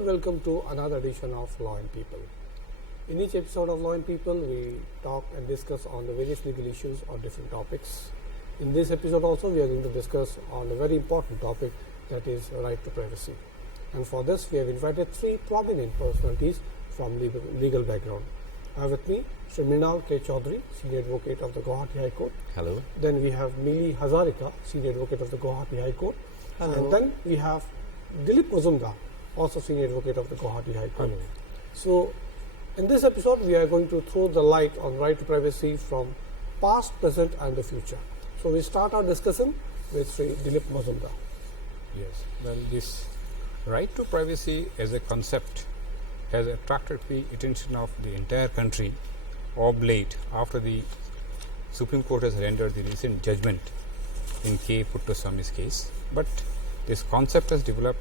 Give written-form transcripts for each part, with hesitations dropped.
and welcome to another edition of Law and People. In each episode of Law and People, we talk and discuss on the various legal issues or different topics. In this episode also, we are going to discuss on a very important topic, that is right to privacy. And for this, we have invited three prominent personalities from legal background. I have with me Shri Mrinal K. Chaudhary, Senior Advocate of the Guwahati High Court. Hello. Then we have Mili Hazarika, Senior Advocate of the Guwahati High Court. Hello. And then we have Dilip Mazumdar, also Senior Advocate of the Guwahati High Court. Hello. So, in this episode, we are going to throw the light on right to privacy from past, present and the future. So, we start our discussion with Sri Dilip Mazumdar. Yes, well, this right to privacy as a concept has attracted the attention of the entire country of late after the Supreme Court has rendered the recent judgment in K. Puttaswamy's case. But this concept has developed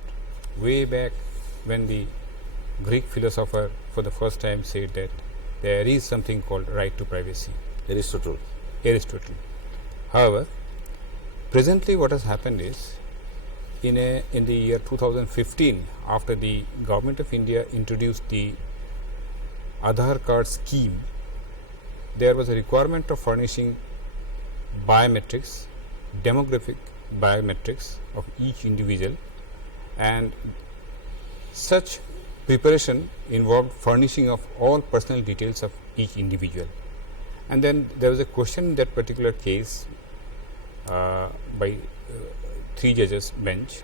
way back when the Greek philosopher for the first time said that there is something called right to privacy. Aristotle. However, presently what has happened is, in the year 2015, after the Government of India introduced the Aadhaar card scheme, there was a requirement of furnishing biometrics, demographic biometrics of each individual, and such preparation involved furnishing of all personal details of each individual. And then there was a question in that particular case by three judges bench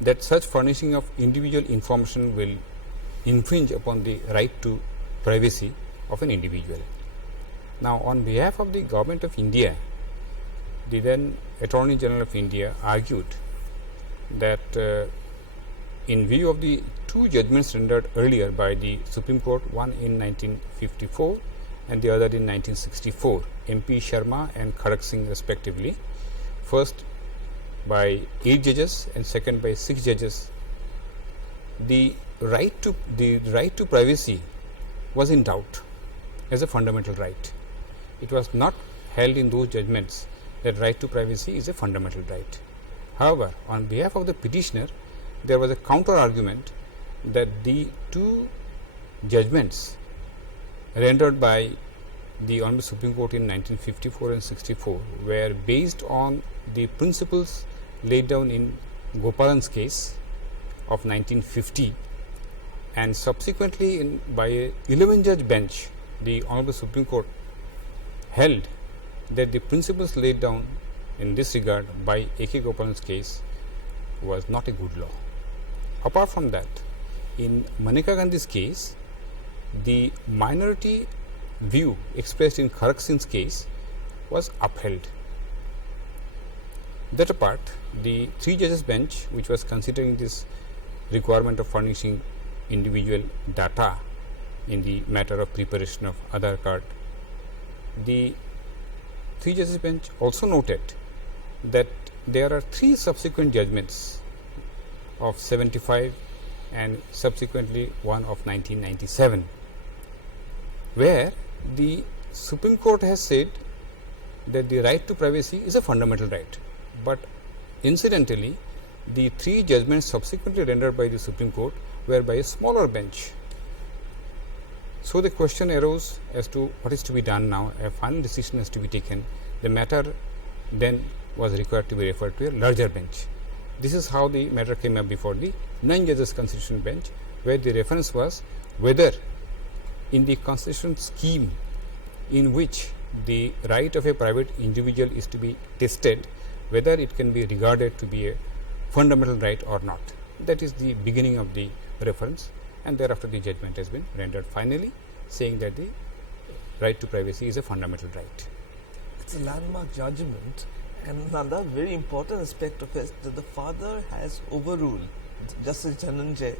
that such furnishing of individual information will infringe upon the right to privacy of an individual. Now, on behalf of the Government of India, the then Attorney General of India argued that in view of the two judgments rendered earlier by the Supreme Court, one in 1954 and the other in 1964, MP Sharma and Khadak Singh respectively, first by 8 judges and second by 6 judges, the right to privacy was in doubt as a fundamental right. It was not held in those judgments that right to privacy is a fundamental right. However, on behalf of the petitioner, there was a counter argument that the two judgments rendered by the Honorable Supreme Court in 1954 and 64 were based on the principles laid down in Gopalan's case of 1950, and subsequently by a 11-judge bench, the Honorable Supreme Court held that the principles laid down in this regard by A.K. Gopalan's case was not a good law. Apart from that, in Maneka Gandhi's case, the minority view expressed in Khadak Singh's case was upheld. That apart, the three judges bench, which was considering this requirement of furnishing individual data in the matter of preparation of Aadhaar card, the three judges bench also noted that there are three subsequent judgments of 75 and subsequently one of 1997, where the Supreme Court has said that the right to privacy is a fundamental right. But incidentally, the three judgments subsequently rendered by the Supreme Court were by a smaller bench. So the question arose as to what is to be done now. A final decision has to be taken. The matter then was required to be referred to a larger bench. This is how the matter came up before the 9 judges constitutional bench, where the reference was whether in the constitutional scheme in which the right of a private individual is to be tested, whether it can be regarded to be a fundamental right or not. That is the beginning of the reference, and thereafter the judgment has been rendered finally, saying that the right to privacy is a fundamental right. It's a landmark judgment, and another very important aspect of it that the father has overruled, Justice Dhananjay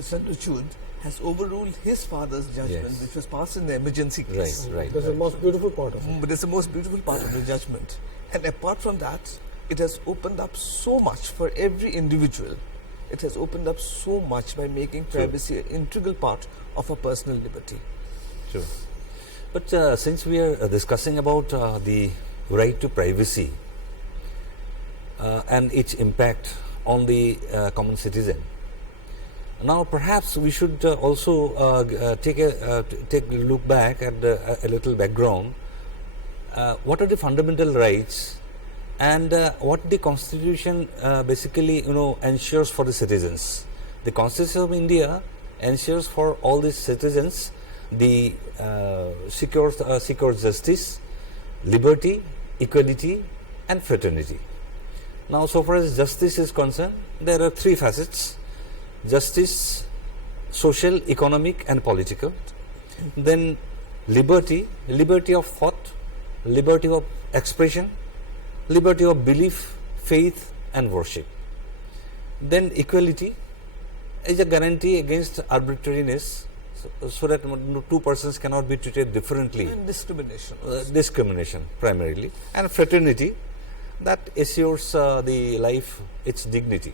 Chandrachud has overruled his father's judgment, Yes. which was passed in the emergency case. Right. That's the most beautiful part of it. But it's the most beautiful part of the judgment. And apart from that, it has opened up so much for every individual. It has opened up so much by making privacy an integral part of a personal liberty. Sure. But since we are discussing about the right to privacy and its impact on the common citizen, Now, perhaps we should also take a look back at a little background. What are the fundamental rights, and what the Constitution basically ensures for the citizens? The Constitution of India ensures for all these citizens the secures justice, liberty, equality, and fraternity. Now, so far as justice is concerned, there are three facets: justice, social, economic, and political. Then liberty, liberty of thought, liberty of expression, liberty of belief, faith, and worship. Then equality is a guarantee against arbitrariness, so that two persons cannot be treated differently. And discrimination. Discrimination primarily. And fraternity, that assures the life its dignity.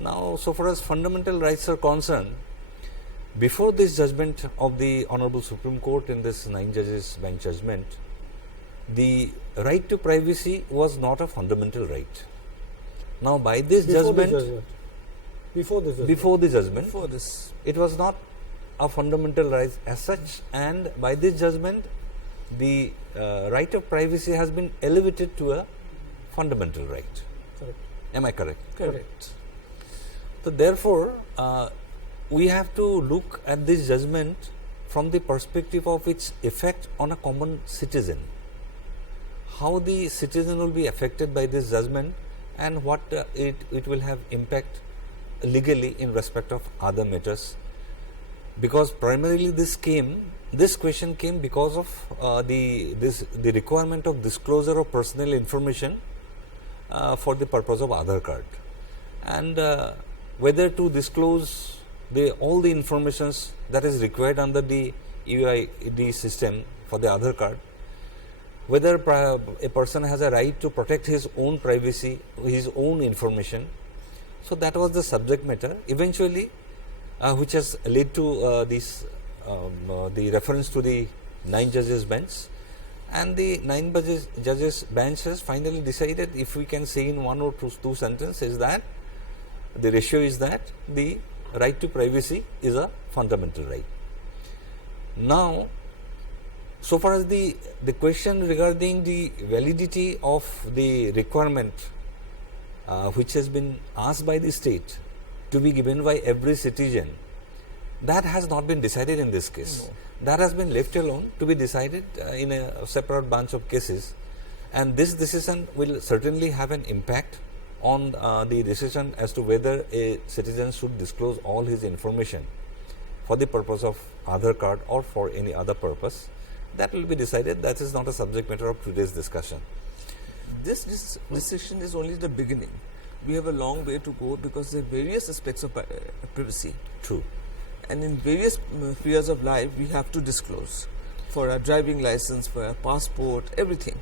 Now, so far as fundamental rights are concerned, before this judgment of the Honorable Supreme Court in this 9 judges bench judgment, the right to privacy was not a fundamental right. Now, by this Before the judgment, it was not a fundamental right as such, and by this judgment, the right of privacy has been elevated to a fundamental right. Correct. Am I correct? Correct. So, therefore, we have to look at this judgment from the perspective of its effect on a common citizen. How the citizen will be affected by this judgment, and what it will have impact legally in respect of other matters. Because primarily this question came because of the requirement of disclosure of personal information for the purpose of Aadhaar card, and whether to disclose all the informations that is required under the UID system for the Aadhaar card, whether a person has a right to protect his own privacy, his own information. So that was the subject matter eventually, which has led to the reference to the 9 judges bench, and the 9 judges bench has finally decided, if we can say in one or two sentences, that the ratio is that the right to privacy is a fundamental right. Now, so far as the question regarding the validity of the requirement which has been asked by the state to be given by every citizen, that has not been decided in this case. No. That has been left alone to be decided in a separate bunch of cases, and this decision will certainly have an impact on the decision as to whether a citizen should disclose all his information for the purpose of Aadhaar card or for any other purpose. That will be decided. That is not a subject matter of today's discussion. This decision is only the beginning. We have a long way to go, because there are various aspects of privacy. True. And in various spheres of life, we have to disclose. For our driving license, for our passport, everything.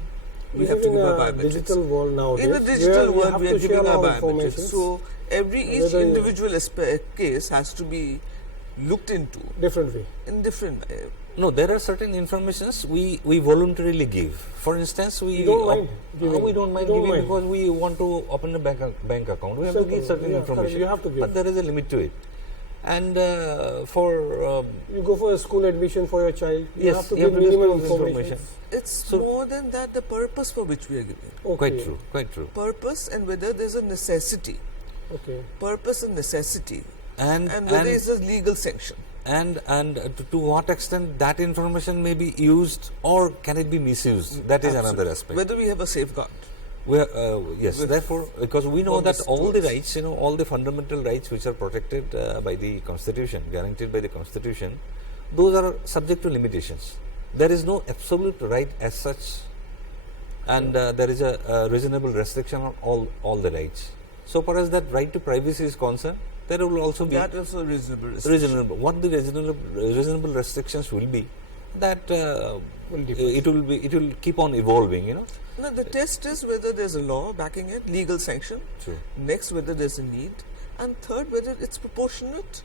We have to give our biometrics. Digital world nowadays. In the digital world, we are giving our information. biometrics. So each individual case has to be looked into differently. in different. No, there are certain informations we voluntarily give. For instance, we don't mind giving. We don't mind giving because we want to open a bank account. We have to give certain information. You have to give. But there is a limit to it. And for you go for a school admission for your child, you yes, have to you give have to minimum disclose information. It's more than that, the purpose for which we are giving. Okay. Quite true, quite true. Purpose, and whether there's a necessity. Okay. Purpose and necessity. And whether there's a legal sanction. And to what extent that information may be used, or can it be misused? That is another aspect. Whether we have a safeguard. Yes, therefore, because we know that all the rights, all the fundamental rights which are protected by the Constitution, guaranteed by the Constitution, those are subject to limitations. There is no absolute right as such, and there is a reasonable restriction on all the rights. So far as that right to privacy is concerned, there will also be that also reasonable restriction. reasonable. What the reasonable restrictions will be, that it will keep on evolving. No, the test is whether there's a law backing it, legal sanction. True. Next, whether there's a need, and third, whether it's proportionate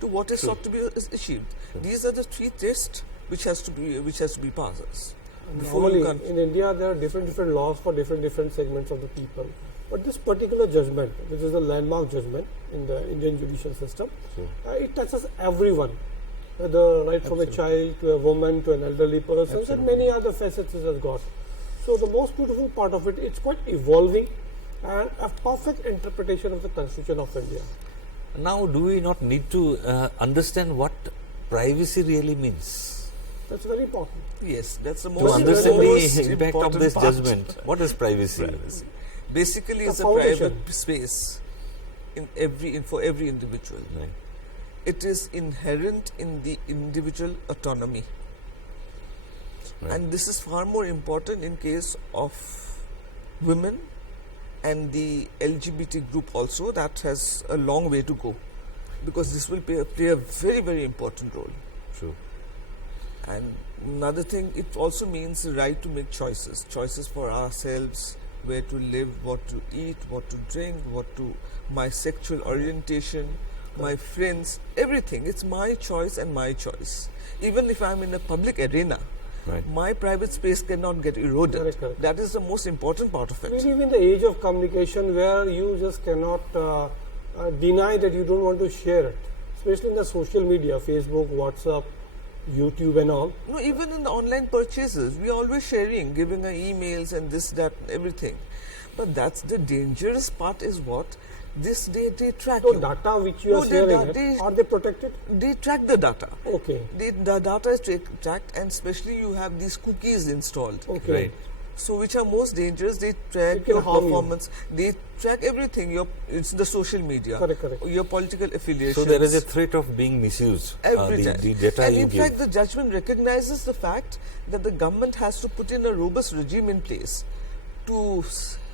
to what is sought to be achieved. These are the three tests which has to be passed. Normally, in India, there are different laws for different segments of the people. But this particular judgment, which is a landmark judgment in the Indian judicial system, it touches everyone, whether right from a child to a woman to an elderly person, and many other facets it has got. So the most beautiful part of it, it's quite evolving and a perfect interpretation of the Constitution of India. Now, do we not need to understand what privacy really means? That's very important. Yes, that's the To most, understand most the impact of important this part. judgment, what is privacy? Basically, The it's a foundation. private space for every individual. Right. It is inherent in the individual autonomy. Right. And this is far more important in case of women and the LGBT group also. That has a long way to go, because this will play a very, very important role. True. And another thing, it also means the right to make choices for ourselves, where to live, what to eat, what to drink, my sexual orientation, my friends, everything. It's my choice and my choice. Even if I'm in a public arena, Right. my private space cannot get eroded. Correct. That is the most important part of We it. live in the age of communication where you just cannot deny that you don't want to share it, especially in the social media, Facebook, WhatsApp, YouTube and all. No, even in the online purchases, we are always sharing, giving our emails and this, that, everything. But that's the dangerous part is what? This they track So you. data which you No, are sharing, they- are they protected? They track the data. Okay. The data is tracked, and especially you have these cookies installed. Okay. Right. So which are most dangerous? They track It can your harm you. performance. They track everything. It's the social media. Correct. Your political affiliations. So there is a threat of being misused. Every time. The data and you in give. fact, the judgment recognizes the fact that the government has to put in a robust regime in place to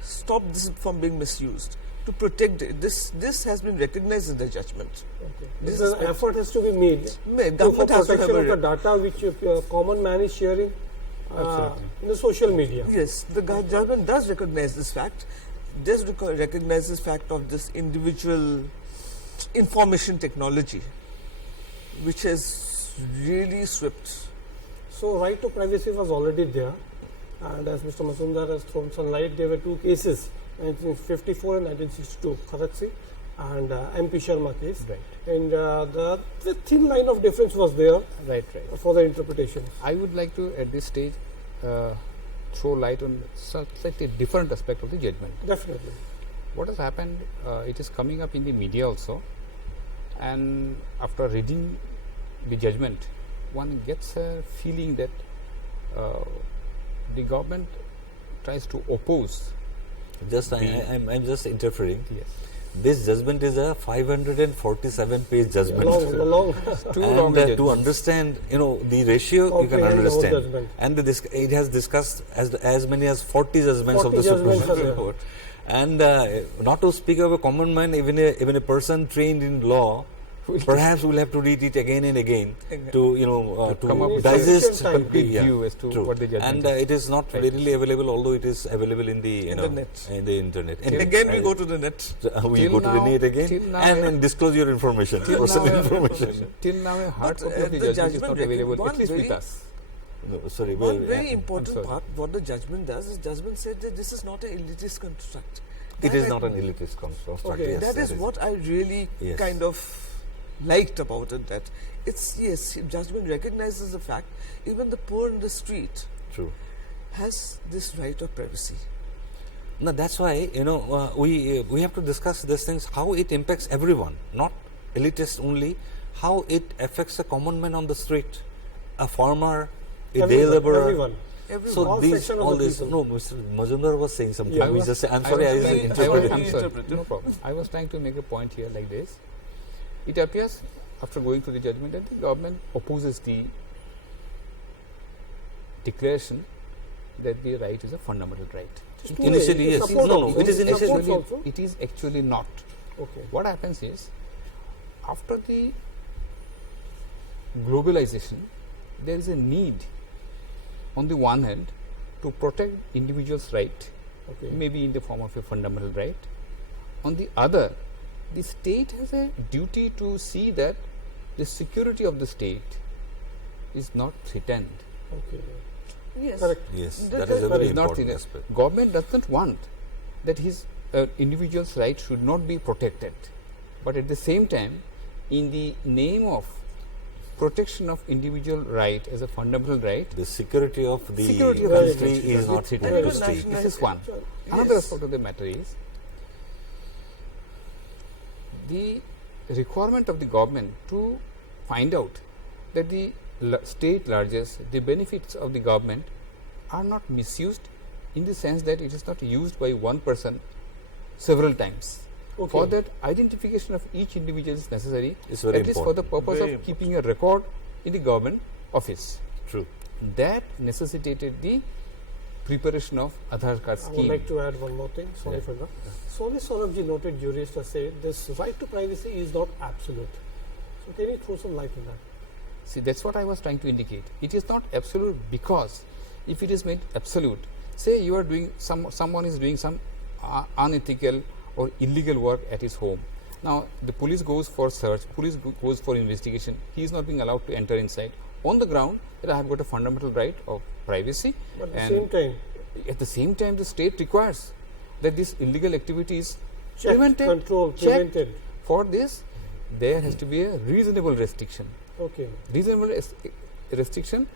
stop this from being misused, to protect it. This has been recognized in the judgment. Okay. This This is effort has to be made for Government has to have protection of the a data which common man is sharing Absolutely. in the social media. yes. The judgment does recognize this fact. Does recognize this fact of this individual information technology, which has really swept. So right to privacy was already there, and as Mr. Mazumdar has thrown some light, there were two cases, 1954 and 1962, Karachi and MP Sharma case. Right. And the thin line of difference was there Right. for the interpretation. I would like to, at this stage, throw light on slightly different aspect of the judgment. Definitely. What has happened, it is coming up in the media also, and after reading the judgment, one gets a feeling that the government tries to oppose. I'm just interfering. Yes. This judgment is a 547-page judgment. Long. Too long And a to judgment. understand, the ratio you can Comprehend the whole understand. judgment. And it has discussed as many as 40 judgments 40 of the Supreme judgments are there. Court. And not to speak of a common man, even a person trained in law, perhaps will have to read it again and again to come up with digest a complete yeah, view as to true. what the judgment And is. it is not Right. readily available, although it is available in the Internet. in the internet. And again, we go to the net. We Till go to the now- net again till now- and disclose your information, Till personal now- information. Till now, a hard But, copy of the the judgment is not judgment available, one at least with very- us. No, sorry, One well, very I'm important sorry. part, what the judgment does is judgment said that this is not an elitist construct. it That is I- not an elitist construct. Okay, Yes, that is what I really Yes. kind of liked about it. That it's judgment recognizes the fact even the poor in the street true. has this right of privacy. Now that's why we have to discuss these things, how it impacts everyone, not elitists only, how it affects a common man on the street, a farmer, a day laborer. Everyone. So All these, section of all the this. people. No, Mr. Mazumdar was saying something. Yeah, We I just say, I'm I sorry, was I was trying- interpreting. I'm sorry, Interpret. no problem. I was trying to make a point here like this. It appears after going through the judgment that the government opposes the declaration that the right is a fundamental right. Just Initially, it yes. supports No, also. it is initially- Supports also. It is actually not. Okay. What happens is, after the globalization, there is a need, on the one hand, to protect individuals' right, Okay. maybe in the form of a fundamental right. On the other, the state has a duty to see that the security of the state is not threatened. Okay. Yes. Correct. Yes, That- that is a that very is not important threatened. aspect. Government does not want that his individual's right should not be protected, but at the same time, in the name of protection of individual right as a fundamental right, The security of the Security of country the is not country. going to And stay. even this is one. Another Yes. aspect of the matter is the requirement of the government to find out that the state largesse, the benefits of the government are not misused in the sense that it is not used by one person several times. Okay. For that, identification of each individual is necessary, It's very at least for the important. purpose Very of keeping a record in the government office. True. That necessitated the preparation of Aadhaar card I would scheme. like to add one more thing. Sorry Yeah. for that. Swami Saurabhji, noted jurist, has said this right to privacy is not absolute. So can you throw some light on that? See, that's what I was trying to indicate. It is not absolute, because if it is made absolute, say you are doing someone is doing some unethical or illegal work at his home. Now the police goes for search, police goes for investigation. He is not being allowed to enter inside. On the ground, that I have got a fundamental right of privacy. But at the and same time, at the same time, the state requires that this illegal activity is checked, prevented, controlled, checked. prevented. For this, there has to be a reasonable restriction. Okay. Reasonable restriction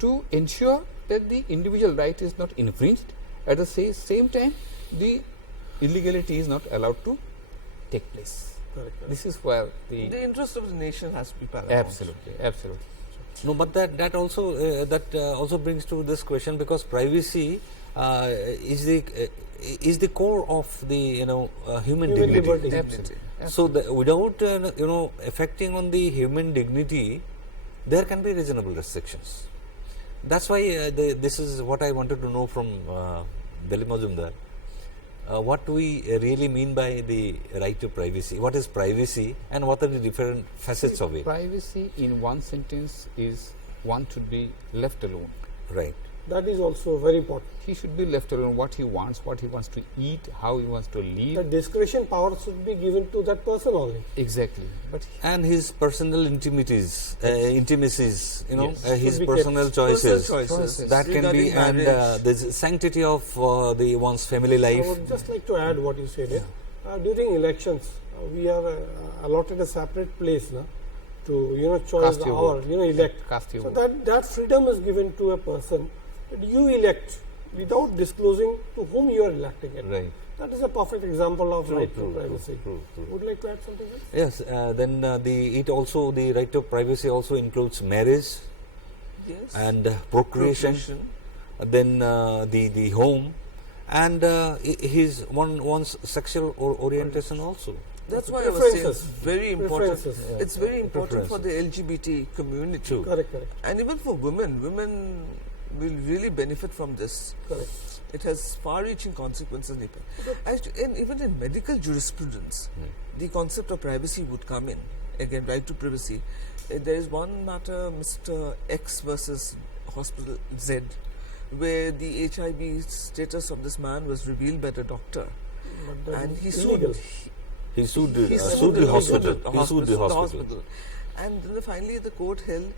to ensure that the individual right is not infringed. At the same time, the illegality is not allowed to take place. Correct. This is where The interest of the nation has to be paramount. absolutely. No, but that also brings to this question, because privacy is the core of the human Human dignity. liberty. Absolutely. So without affecting on the human dignity, there can be reasonable restrictions. That's why this is what I wanted to know from Delhi Mazumdar. What we really mean by the right to privacy. What is privacy, and what are the different facets of it? Privacy in one sentence is one should be left alone. Right. That is also very important. He should be left alone, what he wants to eat, how he wants to live. The discretion power should be given to that person only. Exactly. But And his personal intimacies, intimacies, Yes. his Should be personal kept. choices. Choices. That can be, Regarding and marriage. the sanctity of the one's family I life. would just like to add what you said here. During elections, we are allotted a separate place to choose Cast your our vote. elect. Cast your So vote. that freedom is given to a person that you elect without disclosing to whom you are electing it. Right. That is a perfect example of right True, to privacy. true. Would you like to add something else? Yes. Then the right to privacy also includes marriage Yes. and procreation. Then the home, and his one's sexual orientation also. That's why I was saying it's Preferences. very important. Preferences. It's very important for the Preferences. LGBT community. True. Correct. And even for women will really benefit from this. Correct. It has far-reaching consequences. Actually, and even in medical jurisprudence, the concept of privacy would come in. Again, right to privacy. There is one matter, Mr. X versus Hospital Z, where the HIV status of this man was revealed by the doctor, But that and is he illegal. sued. He sued He the hospital. He sued the hospital. And then finally the court held,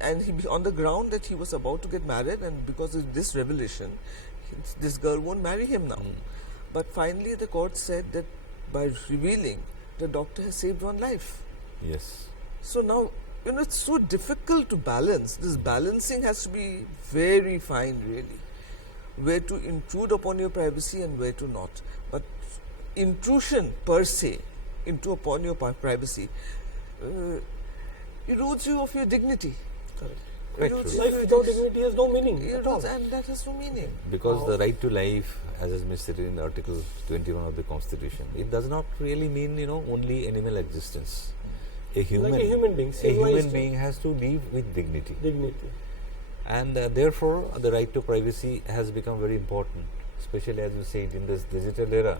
and he on the ground that he was about to get married, and because of this revelation, this girl won't marry him now. But finally the court said that by revealing, the doctor has saved one life. Yes. So now, it's so difficult to balance. This balancing has to be very fine, really. Where to intrude upon your privacy and where to not. But intrusion per se upon your privacy erodes you of your dignity. Correct. Quite Erodes true. you Life of without your dignity has no meaning at all. and that has no meaning. Because the right to life, as is mentioned in Article 21 of the Constitution, it does not really mean only animal existence. A human being, a civilized human being has to live with dignity, dignity. and therefore the right to privacy has become very important, especially as you said in this digital era.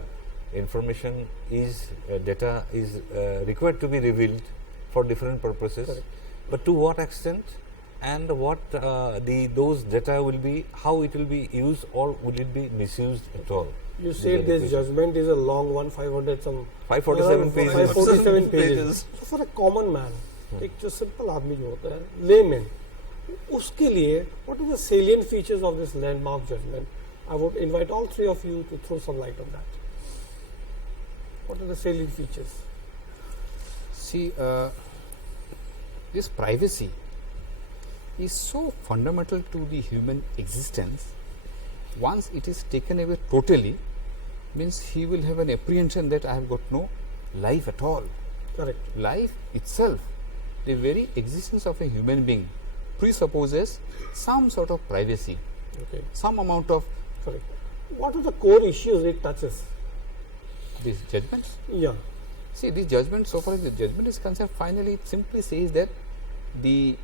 Information is data is required to be revealed for different purposes. Correct. But to what extent, and what those data will be, how it will be used, or will it be misused at all? You These are said the this questions. judgment is a long one, 547 pages. 547 pages. So for a common man, एक जो simple आदमी जो होता है, layman, उसके लिए what are the salient features of this landmark judgment? I would invite all three of you to throw some light on that. What are the salient features? See, this privacy is so fundamental to the human existence. Once it is taken away totally, means he will have an apprehension that I have got no life at all. Correct. Life itself, the very existence of a human being, presupposes some sort of privacy, Okay. some amount of Correct. What are the core issues it touches? these judgments. Yeah. See, this judgment, so far as the judgment is concerned, finally it simply says that the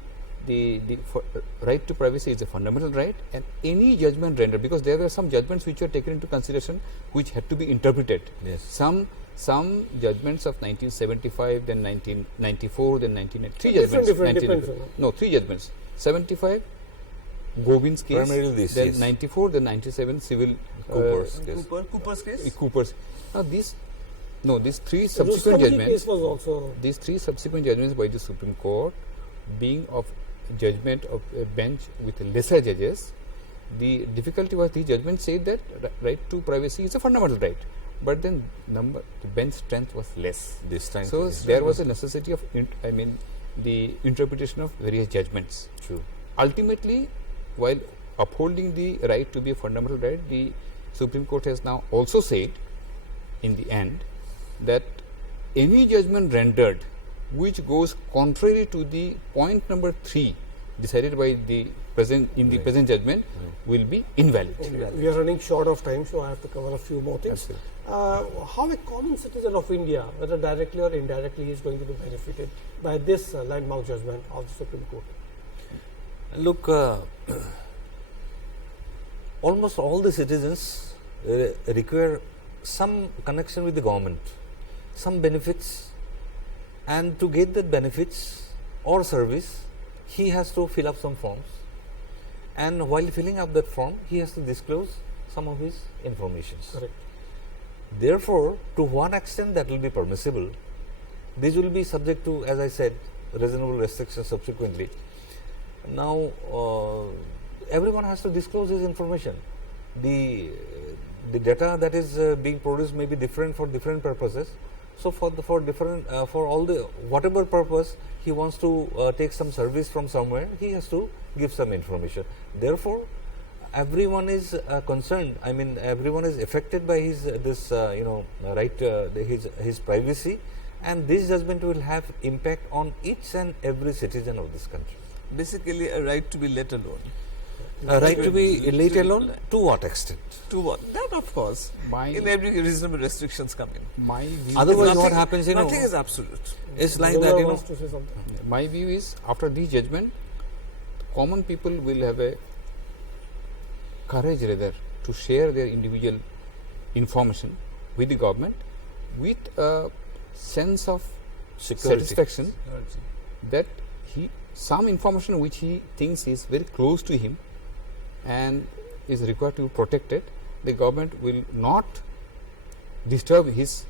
right to privacy is a fundamental right, and any judgment rendered, because there were some judgments which were taken into consideration which had to be interpreted. Yes. Some judgments of 1975, then 1994, then 1990. Three Different, judgments. different, depends, No, three judgments. 75, Govind's case. Primarily this, then yes. 94, then 97, civil. Cooper's case. Cooper's case? Cooper's. Now these three The subsequent Rustomji judgments. case was also These three subsequent judgments by the Supreme Court, being of judgment of a bench with lesser judges, the difficulty was these judgments said that right to privacy is a fundamental right, but then the bench strength was less. This time. So yes. there was a necessity of the interpretation of various judgments. True. Ultimately, while upholding the right to be a fundamental right, the Supreme Court has now also said in the end that any judgment rendered which goes contrary to the point number 3 decided by the present present judgment will be invalid. we are running short of time, so I have to cover a few more things. Absolutely. How a common citizen of India, whether directly or indirectly, is going to be benefited by this landmark judgment of the Supreme Court? Look, almost all the citizens require some connection with the government, some benefits, and to get that benefits or service, he has to fill up some forms, and while filling up that form, he has to disclose some of his informations. Correct. Therefore, to what extent that will be permissible, this will be subject to, as I said, reasonable restrictions subsequently. Now, everyone has to disclose his information. The data that is being produced may be different for different purposes. So for all the whatever purpose he wants to take some service from somewhere, he has to give some information. Therefore, everyone is concerned. I mean, everyone is affected by his right, his privacy, and this judgment will have impact on each and every citizen of this country. Basically, a right to be let alone. A right to be let alone, to what extent? To what? That, of course. In every reasonable restrictions come in. My view, Otherwise, what happens, nothing is absolute. It's like Rola that, wants to say something. my view is after this judgment, common people will have a courage rather to share their individual information with the government with a sense of Security. satisfaction that some information which he thinks is very close to him and is required to be protected, the government will not disturb this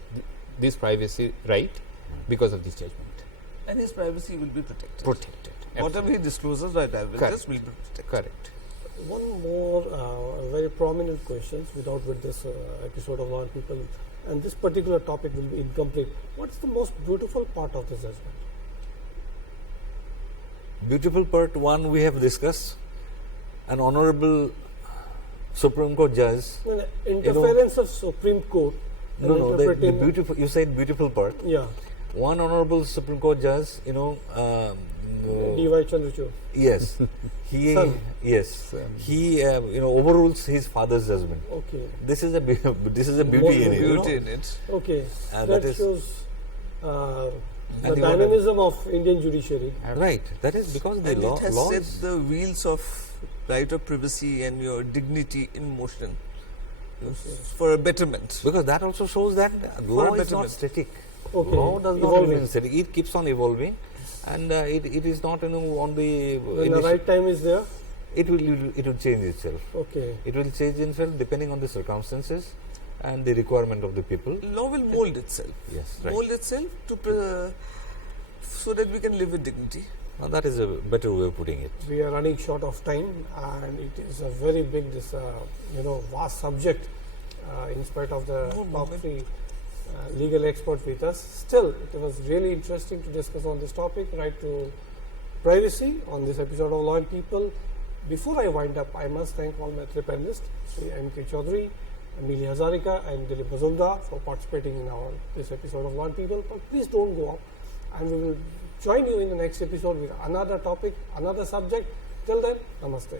privacy right because of this judgment. And his privacy will be protected. Protected. Whatever he discloses by Correct. will be protected. Correct. One more very prominent questions, without which this episode of Law and People and this particular topic will be incomplete. What is the most beautiful part of this judgment? Beautiful part one we have discussed. An honorable Supreme Court judge. Interference of Supreme Court. No, the beautiful. You said beautiful part. Yeah. One honorable Supreme Court judge, D.Y. Chandrachud. yes, he Son. yes he overrules his father's judgment. Okay. This is a beauty in it. Beauty in it. Okay. That That is- shows the And the dynamism of Indian judiciary. Right. That is because the And it has laws. set the wheels of right of privacy and your dignity in motion for a betterment. Because that also shows that law is not betterment. static. Okay. Law does not Evolving. remain static. It keeps on evolving, and it is not on the. When the right time is there. It will change itself. Okay. It will change itself depending on the circumstances and the requirement of the people. Law will mold itself. Yes, right. Mold itself to so that we can live with dignity. Now that is a better way of putting it. We are running short of time, and it is a very big, vast subject. In spite of the top three legal expert with us. Still, it was really interesting to discuss on this topic, right to privacy, on this episode of Law and People. Before I wind up, I must thank all my three panelists, Sri M.K. Chaudhary, Amelia Hazarika and Dilip Mazumdar for participating in this episode of Law and People. But please don't go up, and we will join you in the next episode with another topic, another subject. Till then, namaste.